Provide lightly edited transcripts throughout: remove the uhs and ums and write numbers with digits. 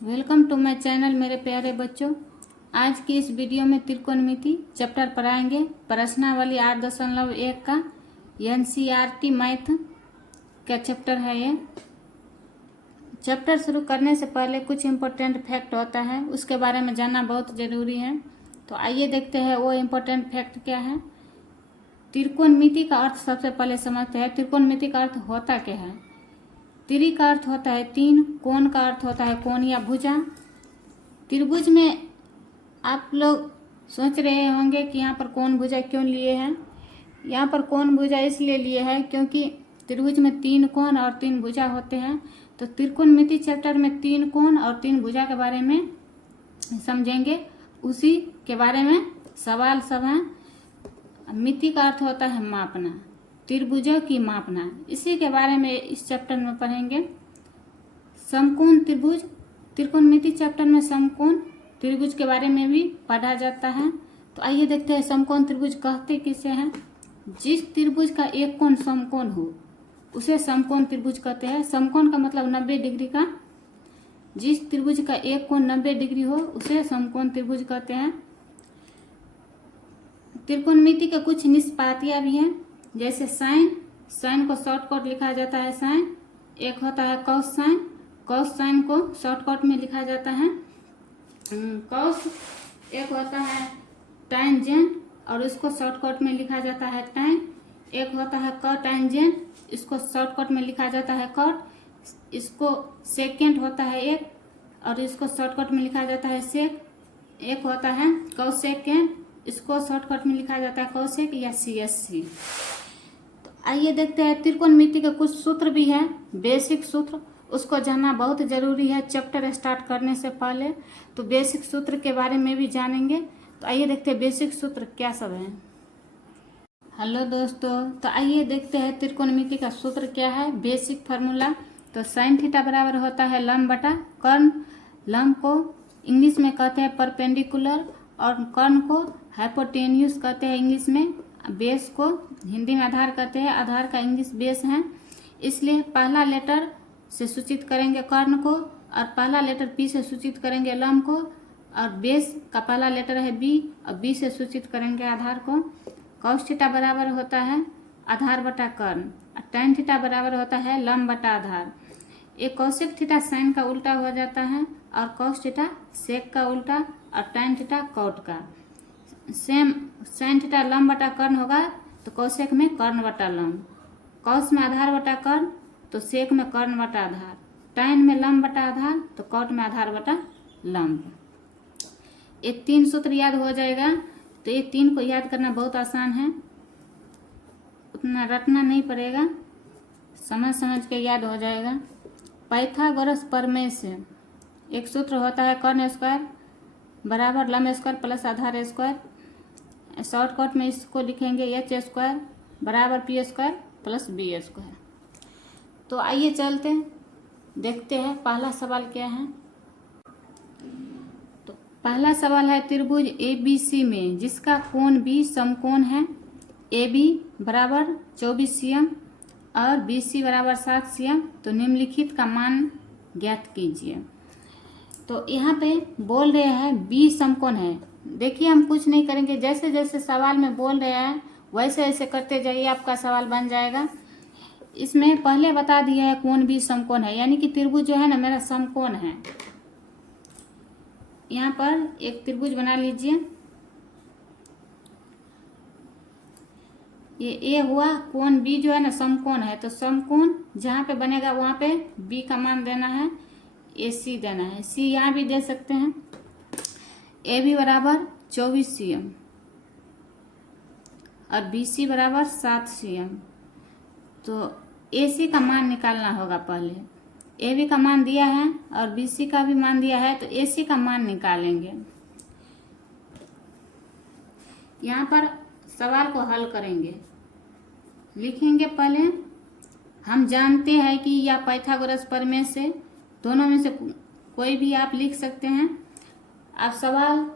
Welcome to my channel मेरे प्यारे बच्चों। आज की इस वीडियो में त्रिकोणमिति चैप्टर पढ़ाएंगे। प्रश्नावली 8.1 का एनसीईआरटी मैथ का चैप्टर है। ये चैप्टर शुरू करने से पहले कुछ इम्पोर्टेंट फैक्ट होता है, उसके बारे में जानना बहुत ज़रूरी है। तो आइए देखते हैं वो इम्पोर्टेंट फैक्ट क्या है। त्रिकोणमिति का अर्थ सबसे पहले समझते हैं। त्रिकोणमिति का अर्थ होता क्या है। त्रि का अर्थ होता है तीन, कोण का अर्थ होता है कोण या भुजा। त्रिभुज में आप लोग सोच रहे होंगे कि यहाँ पर कोण भुजा क्यों लिए हैं। यहाँ पर कोण भुजा इसलिए लिए है क्योंकि त्रिभुज में तीन कोण और तीन भुजा होते हैं। तो त्रिकोणमिति चैप्टर में तीन कोण और तीन भुजा के बारे में समझेंगे, उसी के बारे में सवाल सब हैं। मिति का अर्थ होता है मापना, त्रिभुजों की मापना, इसी के बारे में इस चैप्टर में पढ़ेंगे। समकोण त्रिभुज, त्रिकोणमिति चैप्टर में समकोण त्रिभुज के बारे में भी पढ़ा जाता है। तो आइए देखते हैं समकोण त्रिभुज कहते किसे हैं। जिस त्रिभुज का एक कोण समकोण हो उसे समकोण त्रिभुज कहते हैं। समकोण का मतलब 90 डिग्री का। जिस त्रिभुज का एक कोण 90 डिग्री हो उसे समकोण त्रिभुज कहते हैं। त्रिकोणमिति के कुछ निष्पातियां भी हैं, जैसे साइन। साइन को शॉर्टकट लिखा जाता है साइन। एक होता है कॉस साइन। कॉस साइन को शॉर्टकट में लिखा जाता है कॉस। एक होता है टैंजेंट और इसको शॉर्टकट में लिखा जाता है टैन। एक होता है कट टैंजेंट, इसको शॉर्टकट में लिखा जाता है कट। इसको सेकेंड होता है एक और इसको शॉर्टकट में लिखा जाता है सेक। एक होता है कोसेकेंड, इसको शॉर्टकट में लिखा जाता है कोसेक या सीएससी। तो आइए देखते हैं त्रिकोणमिति के कुछ सूत्र भी हैं, बेसिक सूत्र, उसको जानना बहुत जरूरी है चैप्टर स्टार्ट करने से पहले। तो बेसिक सूत्र के बारे में भी जानेंगे। तो आइए देखते हैं बेसिक सूत्र क्या सब है। हेलो दोस्तों, तो आइए देखते हैं त्रिकोणमिति का सूत्र क्या है, बेसिक फार्मूला। तो साइन थीटा बराबर होता है लंब बटा कर्ण। लंब को इंग्लिश में कहते हैं परपेंडिकुलर और कर्ण को हाइपोटेन्यूज कहते हैं इंग्लिश में। बेस को हिंदी में आधार कहते हैं, आधार का इंग्लिश बेस है। इसलिए पहला लेटर से सूचित करेंगे कर्ण को और पहला लेटर पी से सूचित करेंगे लंब को, और बेस का पहला लेटर है बी और बी से सूचित करेंगे आधार को। कॉस थीटा बराबर होता है आधार बटा कर्ण और टैन थीटा बराबर होता है लंब बटा आधार। एक कोसेक थीटा साइन का उल्टा हो जाता है और कॉस थीटा सेक का उल्टा और टैन थीटा कॉट का। सेम साइन थीटा लंब बटा कर्ण होगा तो कोसेक में कर्ण बटा लंब, कॉस में आधार बटा कर्ण तो सेक में कर्ण बटा आधार, टैन में लंब बटा आधार तो कॉट में आधार बटा लंब। ये तीन सूत्र याद हो जाएगा। तो ये तीन को याद करना बहुत आसान है, उतना रटना नहीं पड़ेगा, समझ समझ के याद हो जाएगा। पाइथागोरस प्रमेय से एक सूत्र होता है कर्ण स्क्वायर बराबर लंब स्क्वायर प्लस आधार स्क्वायर। शॉर्टकट में इसको लिखेंगे एच स्क्वायर बराबर P square plus B square. तो आइए चलते हैं, देखते हैं पहला सवाल क्या है। तो पहला सवाल है त्रिभुज ABC में जिसका कोण B समकोण है। AB बराबर 24 cm और BC बराबर 7 cm। तो निम्नलिखित का मान ज्ञात कीजिए। तो यहाँ पे बोल रहे हैं B समकोण है। देखिए हम कुछ नहीं करेंगे, जैसे जैसे सवाल में बोल रहे हैं वैसे ऐसे करते जाइए, आपका सवाल बन जाएगा। इसमें पहले बता दिया है कोण B समकोण है, यानी कि त्रिभुज जो है ना मेरा समकोण है। यहाँ पर एक त्रिभुज बना लीजिए। ये A हुआ, कोण B जो है ना समकोण है। तो समकोण जहाँ पे बनेगा वहाँ पे B का मान देना है, AC देना है। C यहाँ भी दे सकते हैं। AB बराबर 24 cm और BC बराबर 7 cm। तो AC का मान निकालना होगा पहले। AB का मान दिया है और BC का भी मान दिया है, तो AC का मान निकालेंगे। यहाँ पर सवाल को हल करेंगे, लिखेंगे पहले। हम जानते हैं कि या पाइथागोरस प्रमेय से, दोनों में से कोई भी आप लिख सकते हैं। आप सवाल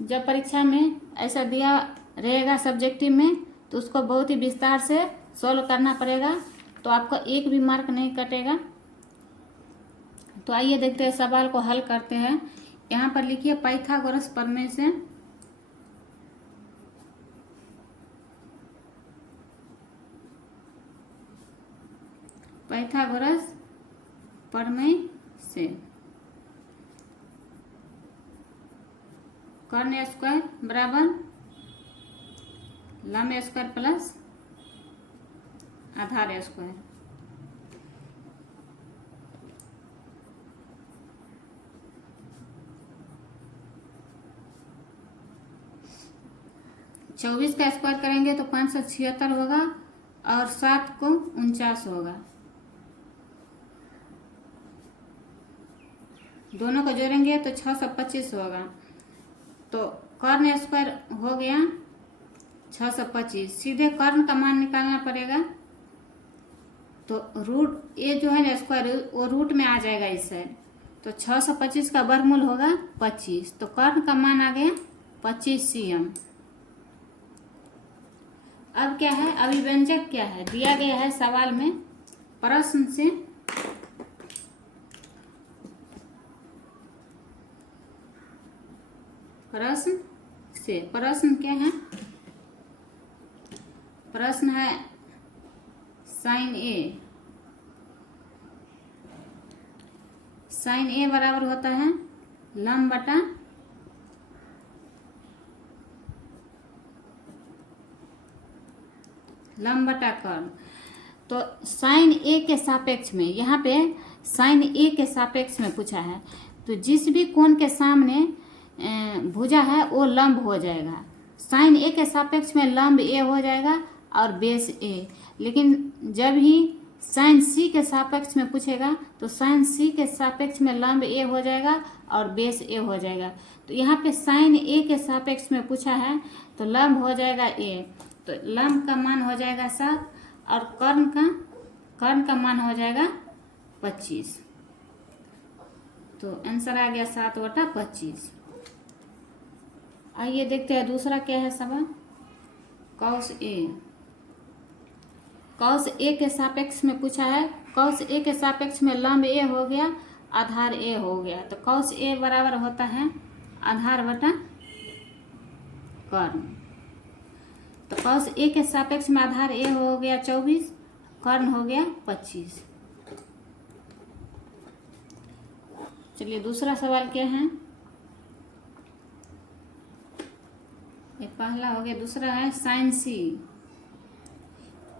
जब परीक्षा में ऐसा दिया रहेगा सब्जेक्टिव में तो उसको बहुत ही विस्तार से सॉल्व करना पड़ेगा, तो आपको एक भी मार्क नहीं कटेगा। तो आइए देखते हैं, सवाल को हल करते हैं। यहाँ पर लिखिए पाइथागोरस प्रमेय से कर्ण स्क्वायर बराबर लंब स्क्वायर प्लस आधार स्क्वायर। चौबीस का स्क्वायर करेंगे तो 576 होगा और 7 को 49 होगा। दोनों को जोड़ेंगे तो 625 होगा। तो कर्ण स्क्वायर हो गया 625। सीधे कर्ण का मान निकालना पड़ेगा। तो रूट ये जो है ना स्क्वायर वो रूट में आ जाएगा इस साइड। तो 625 का वर्गमूल होगा 25। तो कर्ण का मान आ गया 25 cm। अब क्या है, अभिव्यंजक क्या है दिया गया है सवाल में। प्रश्न से प्रश्न क्या है, प्रश्न है साइन ए बराबर होता है लंब बटा कर्ण। तो साइन ए के सापेक्ष में, यहाँ पे साइन ए के सापेक्ष में पूछा है। तो जिस भी कोण के सामने भुजा है वो लंब हो जाएगा। साइन ए के सापेक्ष में लंब ए हो जाएगा और बेस ए। लेकिन जब ही साइन सी के सापेक्ष में पूछेगा तो साइन सी के सापेक्ष में लंब ए हो जाएगा और बेस ए हो जाएगा। तो यहाँ पे साइन ए के सापेक्ष में पूछा है तो लंब हो जाएगा ए। तो लंब का मान हो जाएगा 7 और कर्ण का मान हो जाएगा 25। तो आंसर आ गया 7/25। आइए देखते हैं दूसरा क्या है सवाल। कॉस ए के सापेक्ष में पूछा है। कॉस ए के सापेक्ष में लंब ए हो गया, आधार ए हो गया। तो कॉस ए बराबर होता है आधार बटा कर्ण। तो कॉस ए के सापेक्ष में आधार ए हो गया 24, कर्ण हो गया 25। चलिए दूसरा सवाल क्या है, एक पहला हो गया, दूसरा है साइन सी।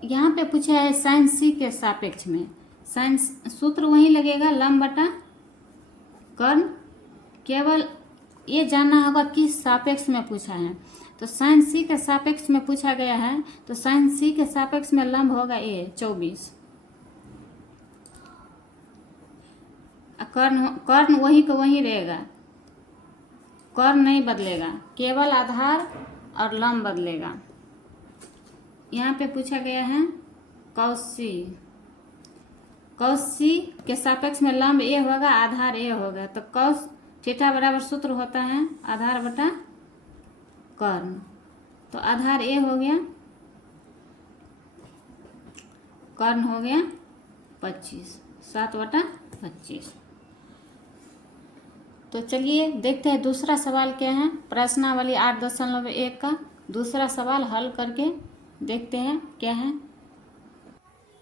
यहाँ पे पूछा है साइन सी के सापेक्ष में। साइन सूत्र वही लगेगा लंब बटा कर्ण। केवल ये जानना होगा किस सापेक्ष में पूछा है। तो साइन सी के सापेक्ष में पूछा गया है तो साइन सी के सापेक्ष में लंब होगा ए 24। कर्ण वही को वही रहेगा, कर्ण नहीं बदलेगा, केवल आधार और लंब बदलेगा। यहाँ पे पूछा गया है कॉस सी के सापेक्ष में लंब ए होगा, आधार ए होगा। तो कॉस थीटा बराबर सूत्र होता है आधार बटा कर्ण। तो आधार ए हो गया, कर्ण हो गया 25, 7/25। तो चलिए देखते हैं दूसरा सवाल क्या है। प्रश्नावली 8.1 का दूसरा सवाल हल करके देखते हैं क्या है।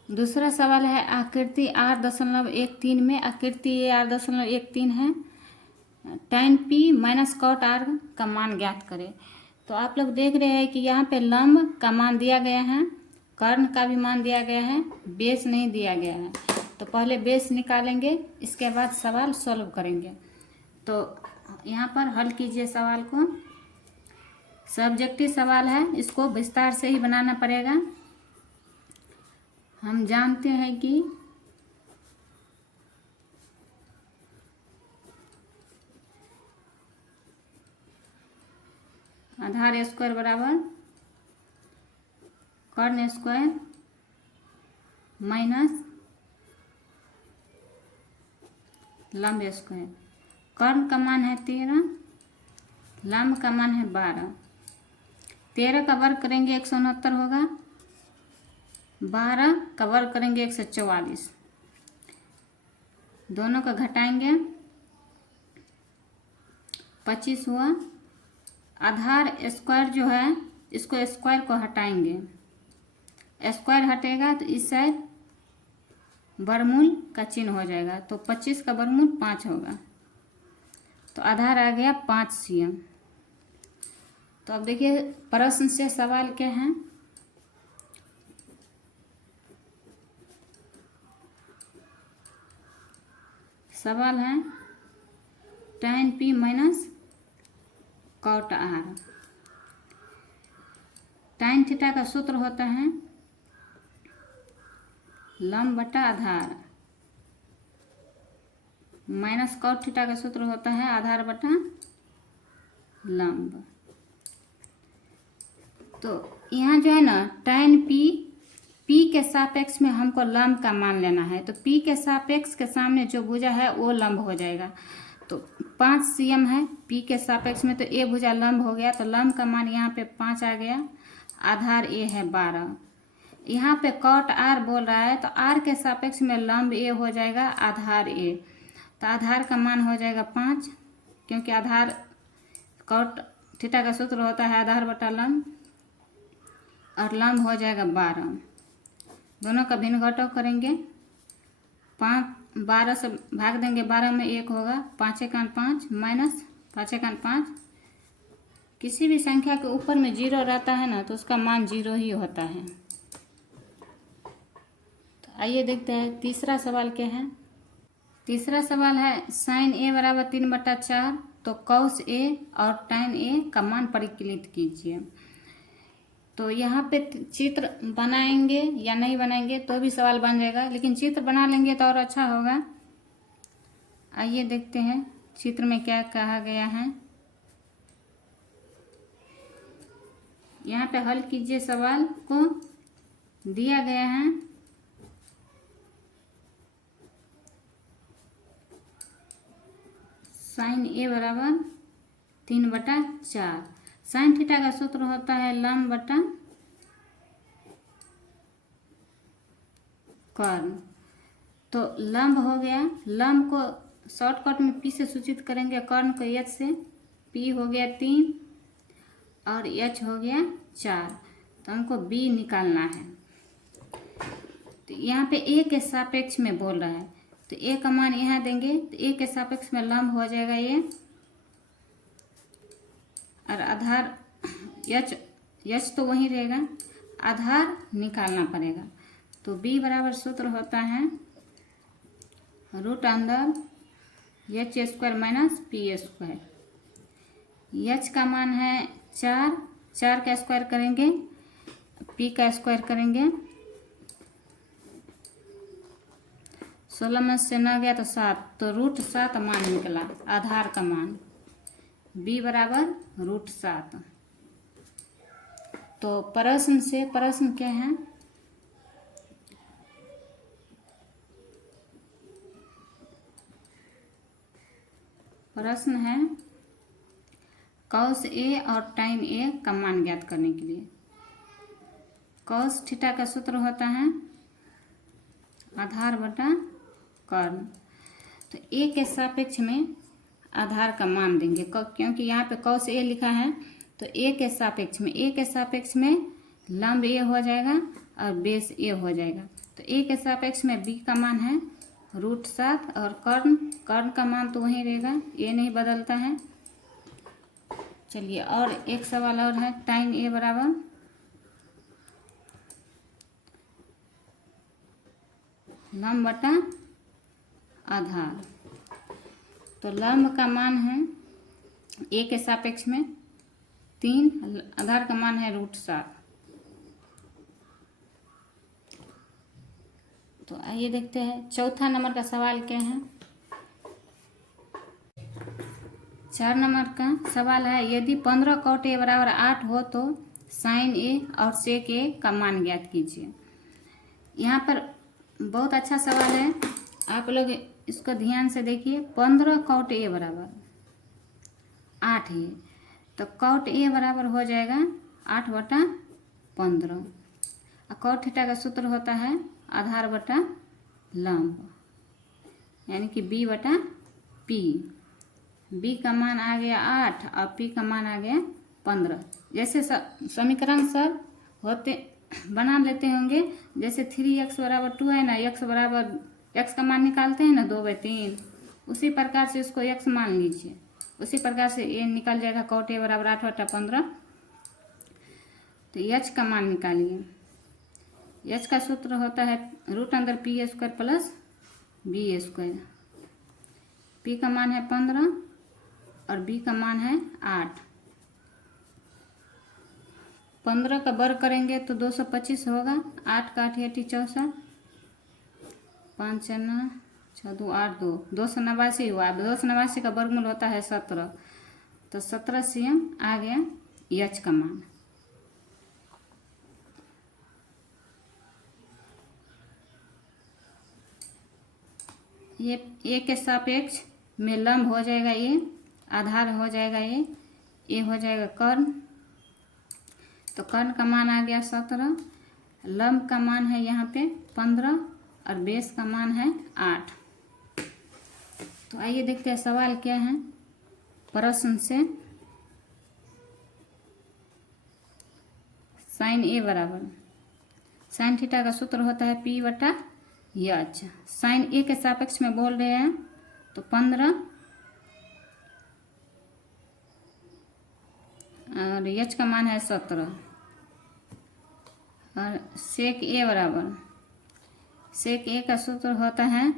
दूसरा सवाल है आकृति 8.13 में। आकृति 8.13 है। tan p minus cot r का मान ज्ञात करें। तो आप लोग देख रहे हैं कि यहाँ पे लंब का मान दिया गया है, कर्ण का भी मान दिया गया है, बेस नहीं दिया गया है। तो पहले बेस निकालेंगे, इसके बाद सवाल सॉल्व करेंगे। तो यहाँ पर हल कीजिए सवाल को। सब्जेक्टिव सवाल है, इसको विस्तार से ही बनाना पड़ेगा। हम जानते हैं कि आधार स्क्वायर बराबर कर्ण स्क्वायर माइनस लंब स्क्वायर। कर्ण का मान है 13, लंब का मान है 12। 13 का वर्ग करेंगे 169 होगा, 12 का वर्ग करेंगे 144। दोनों का घटाएंगे, 25 हुआ। आधार स्क्वायर जो है, इसको स्क्वायर को हटाएंगे, स्क्वायर हटेगा तो इस साइड वर्गमूल का चिन्ह हो जाएगा, तो 25 का वर्गमूल 5 होगा। तो आधार आ गया 5 cm। तो अब देखिए प्रश्न से सवाल क्या है। सवाल है tan p minus cot r। tan theta का सूत्र होता है लंब बटा आधार, माइनस cot थीटा का सूत्र होता है आधार बटा लंब। तो यहाँ जो है ना tan p के सापेक्ष में हमको लंब का मान लेना है, तो p के सापेक्ष के सामने जो भुजा है वो लंब हो जाएगा। तो 5 cm है p के सापेक्ष में, तो a भुजा लंब हो गया, तो लंब का मान यहाँ पे 5 आ गया। आधार a है 12। यहाँ पे cot r बोल रहा है, तो r के सापेक्ष में लंब a हो जाएगा आधार a, तो आधार का मान हो जाएगा 5, क्योंकि आधार cot थीटा का सूत्र होता है आधार बटा लंब, और लंब हो जाएगा 12। दोनों का भिन्न घटाव करेंगे, 12 से भाग देंगे, 12 में 1 होगा, 5 एकान 5 माइनस 5 एकान 5। किसी भी संख्या के ऊपर में 0 रहता है ना, तो उसका मान 0 ही होता है। तो आइए देखते हैं तीसरा सवाल क्या है। तीसरा सवाल है sin a बराबर 3/4, तो cos a और tan a का मान परिकलित कीजिए। तो यहाँ पे चित्र बनाएंगे या नहीं बनाएंगे तो भी सवाल बन जाएगा, लेकिन चित्र बना लेंगे तो और अच्छा होगा। आइए देखते हैं चित्र में क्या कहा गया है। यहाँ पे हल कीजिए, सवाल को दिया गया है sin a बराबर 3/4। साइन थीटा का सूत्र होता है लंब बटा कर्ण। तो लंब हो गया, लंब को शॉर्टकट में p से सूचित करेंगे, कर्ण को h से। p हो गया 3 और h हो गया 4, तो हमको b निकालना है। तो यहाँ पे a के सापेक्ष में बोल रहा है, तो a का मान यहाँ देंगे, तो a के सापेक्ष में लंब हो जाएगा ये, और आधार h तो वही रहेगा, आधार निकालना पड़ेगा। तो b बराबर सूत्र होता है रूट अंदर h² माइनस p²। h का मान है 4, 4 का स्क्वायर करेंगे, p का स्क्वायर करेंगे, 16 में से 9 गया तो 7, तो √7 मान निकला आधार का मान, b बराबर √7। तो प्रश्न क्या है। प्रश्न है cos a और tan a का मान ज्ञात करने के लिए। cos थीटा का सूत्र होता है आधार बटा कर्ण। तो a के सापेक्ष में आधार का मान देंगे, क्योंकि यहाँ पे cos a लिखा है, तो a के सापेक्ष में लंब a हो जाएगा और बेस a हो जाएगा। तो a के सापेक्ष में b का मान है √7, और कर्ण का मान तो वही रहेगा, a नहीं बदलता है। चलिए और एक सवाल और है, tan a बराबर लंब बटा आधार। तो लंब का मान है a के सापेक्ष में 3, आधार का मान है √7। तो आइए देखते हैं चौथा नंबर का सवाल क्या है। 4 नंबर का सवाल है, यदि 15 cot a बराबर 8 हो तो sin a और sec a का मान ज्ञात कीजिए। यहाँ पर बहुत अच्छा सवाल है, आप लोग इसको ध्यान से देखिए। 15 cot a बराबर 8 है, तो cot a बराबर हो जाएगा 8/15, और cot थीटा का सूत्र होता है आधार बटा लंब। यानी कि b बटा p। b का मान आ गया 8 और p का मान आ गया 15। जैसे समीकरण सब होते बना लेते होंगे, जैसे 3x बराबर 2 है ना, x का मान निकालते हैं ना 2/3, उसी प्रकार से इसको x मान लीजिए। उसी प्रकार से ये निकल जाएगा cot a बराबर 8 बटा 15। तो h का मान निकालिए। h का सूत्र होता है √p² प्लस b²। p का मान है 15 और b का मान है 8। 15 का वर्ग करेंगे तो 225 होगा। 8 का 8 64, 5 9 6 2 8 2 289 हुआ। 289 का वर्गमूल होता है 17, तो 17 cm आ गया h का मान। ये a के सापेक्ष में लंब हो जाएगा, ये आधार हो जाएगा, ये हो जाएगा कर्ण। तो कर्ण का मान आ गया 17, लंब का मान है यहाँ पे 15 और बेस का मान है 8। तो आइए देखते हैं सवाल क्या है प्रश्न से। साइन a बराबर साइन थीटा का सूत्र होता है p बटा h। साइन a के सापेक्ष में बोल रहे हैं तो 15 और h का मान है 17। और सेक a बराबर सेक a का सूत्र होता है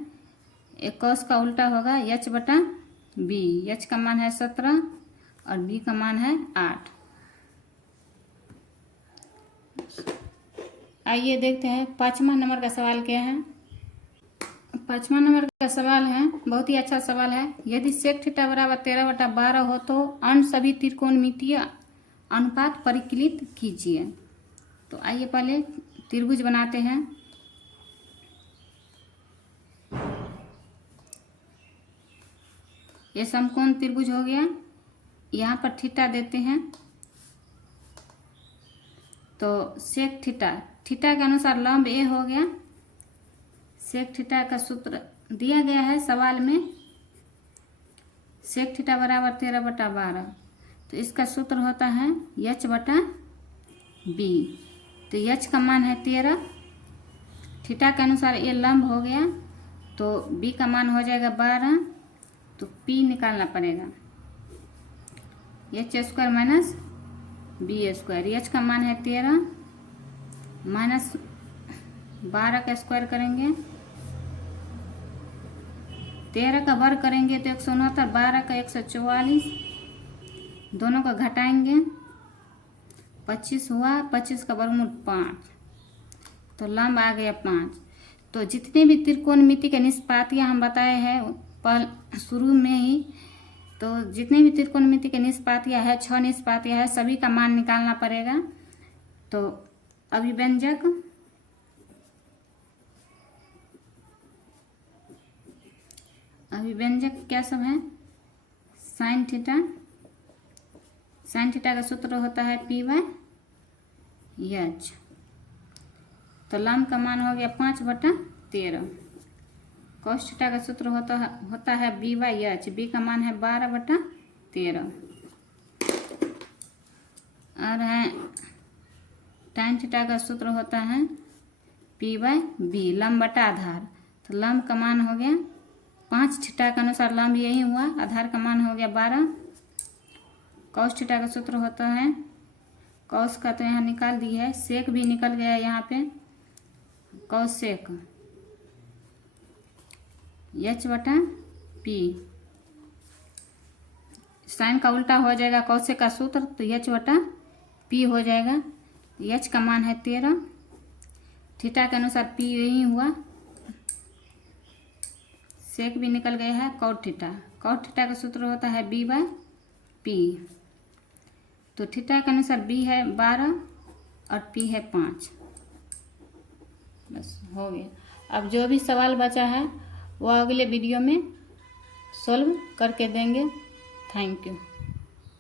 cos का उल्टा होगा h बटा b। h का मान है 17 और b का मान है 8। आइए देखते हैं 5वां नंबर का सवाल क्या है। 5वां नंबर का सवाल है, बहुत ही अच्छा सवाल है। यदि सेक थीटा बराबर 13/12 हो तो अन्य सभी त्रिकोणमितीय अनुपात परिकलित कीजिए। तो आइए पहले त्रिभुज बनाते हैं। ये समकोण त्रिभुज हो गया। यहाँ पर थीटा देते हैं तो सेक थीटा के अनुसार लंब ए हो गया। सेक थीटा का सूत्र दिया गया है सवाल में, सेक थीटा बराबर 13/12। तो इसका सूत्र होता है h बटा b। तो h का मान है 13, थीटा के अनुसार ये लंब हो गया, तो b का मान हो जाएगा 12। तो p निकालना पड़ेगा, h² माइनस b²। h का मान है 13 माइनस 12 का स्क्वायर करेंगे, 13 का वर्ग करेंगे तो 169, 12 का 144, दोनों को घटाएंगे 25 हुआ, 25 का वर्गमूल 5, तो लंब आ गया 5। तो जितने भी त्रिकोणमिति के निष्पातियाँ हम बताए हैं शुरू में ही, तो जितने भी त्रिकोणमिति के निष्पातियाँ है 6 निष्पातियाँ है, सभी का मान निकालना पड़ेगा। तो अभिव्यंजक क्या सब है, साइन थीटा का सूत्र होता है p/h। तो लंब का मान हो गया 5/13। कॉस थीटा का सूत्र होता है b/h। b का मान है 12/13। और है टाइन थीटा का सूत्र होता है p/b, लंब बटा आधार। तो लंब का मान हो गया 5, थीटा के अनुसार लंब यही हुआ, आधार का मान हो गया 12। कॉस थीटा का सूत्र होता है, कॉस का तो यहाँ निकाल दी है, सेक भी निकल गया यहाँ पे, कॉस सेक h बटा p। साइन का उल्टा हो जाएगा कॉसेक का सूत्र, तो h बटा p हो जाएगा। h का मान है 13, थीटा के अनुसार p यही हुआ, सेक भी निकल गया है, कॉट थीटा का सूत्र होता है b/p। तो थीटा के अनुसार b है 12 और p है 5। बस हो गया। अब जो भी सवाल बचा है वो अगले वीडियो में सॉल्व करके देंगे। Thank you.